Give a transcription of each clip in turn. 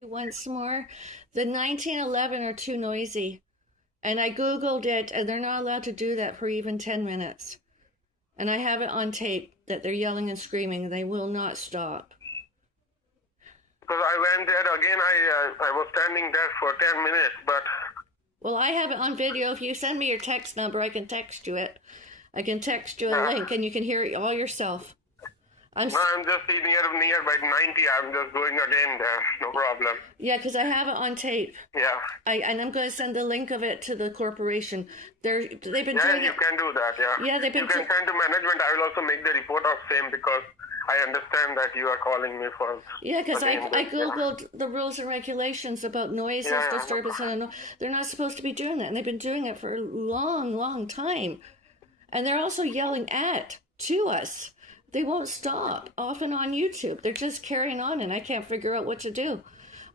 Once more, the 1911 are too noisy. And I Googled it, and they're not allowed to do that for even 10 minutes. And I have it on tape that they're yelling and screaming. They will not stop. Because I went there again, I was standing there for 10 minutes, but... Well, I have it on video. If you send me your text number, I can text you it. I can text you a link, and you can hear it all yourself. I'm just near by 90. I'm just going again there. No problem. Yeah, because I have it on tape. Yeah. And I'm going to send the link of it to the corporation. They've been doing it. Yeah, you can do that. Yeah. Yeah, they've been. You can send to management. I will also make the report of same because I understand that you are calling me for. Yeah, because I Googled the rules and regulations about noises, disturbance, and they're not supposed to be doing that, and they've been doing it for a long, long time. And they're also yelling to us. They won't stop, often on YouTube. They're just carrying on, and I can't figure out what to do.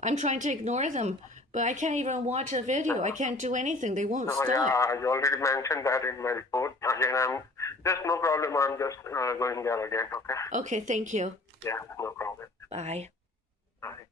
I'm trying to ignore them, but I can't even watch a video. I can't do anything. They won't stop. Yeah, you already mentioned that in my report. Again, I'm just no problem. I'm just going there again, okay? Okay, thank you. Yeah, no problem. Bye. Bye.